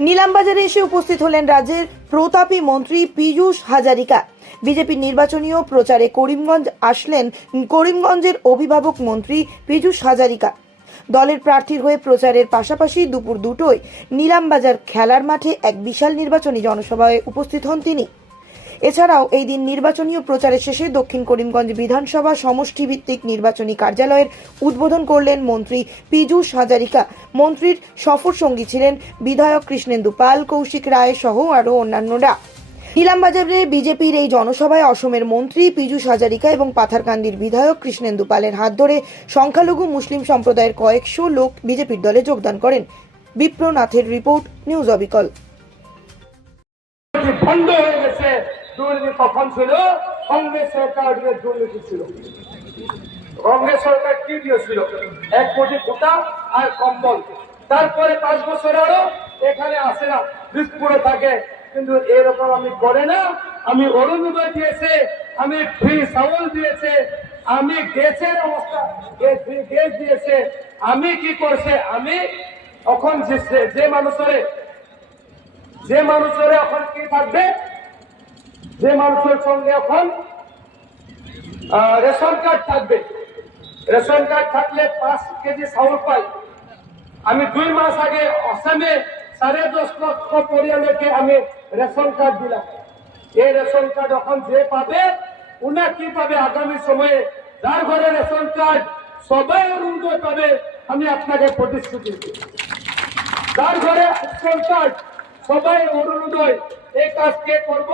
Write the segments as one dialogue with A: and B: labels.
A: নীলামবাজারে এসে উপস্থিত হলেন রাজ্যের প্রতাপী মন্ত্রী পীযূষ হাজারিকা। বিজেপির নির্বাচনীয় প্রচারে করিমগঞ্জ আসলেন করিমগঞ্জের অভিভাবক মন্ত্রী পীযূষ হাজারিকা। দলের প্রার্থীর হয়ে প্রচারের পাশাপাশি দুপুর দুটোয় নিলামবাজার খেলার মাঠে এক বিশাল নির্বাচনী জনসভায় উপস্থিত হন তিনি। এছাড়াও এই দিন নির্বাচনীয় প্রচারের শেষে দক্ষিণ করিমগঞ্জ বিধানসভা সমষ্টি ভিত্তিক নির্বাচনী কার্যালয়ের উদ্বোধন করলেন মন্ত্রী পীযূষ হাজারিকা। মন্ত্রীর সফর সঙ্গী ছিলেন বিধায়ক কৃষ্ণেন্দু পাল, কৌশিক রায় সহ আরও অন্যান্যরা। নীলামবাজারে বিজেপির এই জনসভায় অসমের মন্ত্রী পীযূষ হাজারিকা এবং পাথারকান্দির বিধায়ক কৃষ্ণেন্দু পালের হাত ধরে সংখ্যালঘু মুসলিম সম্প্রদায়ের কয়েকশো লোক বিজেপির দলে যোগদান করেন। বিপ্রনাথের রিপোর্ট, নিউজ অবিকল।
B: বন্ধ হয়ে গেছে। দুর্নীতি কখন ছিল, কংগ্রেস সরকার দুর্নীতি ছিল। কংগ্রেস সরকার কি দিয়েছিল এক কোটি কোটা আর কম্বল। তারপরে পাঁচ বছর আরও এখানে আসে না দিসপুরে থাকে। কিন্তু এরকম আমি করে না। আমি অরুণোদয় দিয়েছে, আমি ফ্রি চাউল দিয়েছে, আমি গ্যাসের অবস্থা গ্যাস দিয়েছে। আমি কি করছে? আমি এখন যে মানুষের যে মানুষরে এখন কি থাকবে? যে মানুষের সঙ্গে এখন রেশন কার্ড থাকবে। রেশন কার্ড থাকলে পাঁচ কেজি চাউল পাই। আমি দুই মাস আগে অসমে সাড়ে দশ লক্ষ পরিয়ালকে আমি রেশন কার্ড দিলাম। এই রেশন কার্ড এখন যে পাবে উনা কি পাবে? আগামী সময়ে যার ঘরে রেশন কার্ড সবাই অরুণোদয় পাবে, আমি আপনাকে প্রতিশ্রুতি যার ঘরে রেশন কার্ড সবাই অরুণোদয় এই কাজ কে করব?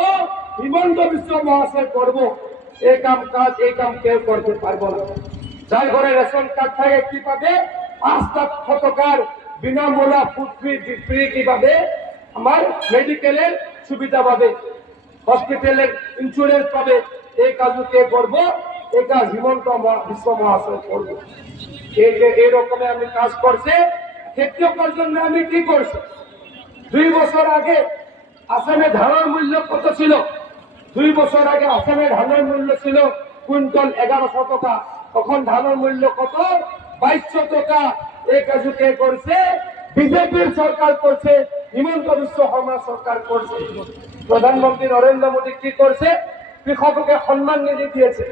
B: হিমন্ত বিশ্ব মহাশয় করব। এই কাম কাজ এই কাম কেউ করতে পারব না। যার ঘরে রেশন কার্ড থাকে কি পাবে পাঁচ লক্ষ টাকার বিনামূল্যা ফুড ফ্রি ফ্রি কি পাবে আমার মেডিকেলের সুবিধা পাবে হসপিটালের ইন্স্যুরেন্স পাবে। এই কাজ কে করব? এই কাজ হিমন্ত বিশ্ব মহাশয় করব। এই যে এই রকমে আমি কাজ করছে খেতিয়কের জন্য আমি কি করছি? দুই বছর আগে আসামে ধানের মূল্য কত ছিল? দুই বছর আগে আসামে ধানের মূল্য ছিল কুইন্টল এগারোশো টাকা। তখন ধানের মূল্য কত? বাইশশো টাকা। এই কাজ কে করছে? বিজেপির সরকার করছে, হিমন্ত বিশ্ব শর্মা সরকার করছে। প্রধানমন্ত্রী নরেন্দ্র মোদী কি করছে? কৃষককে সম্মান নিধি দিয়েছে।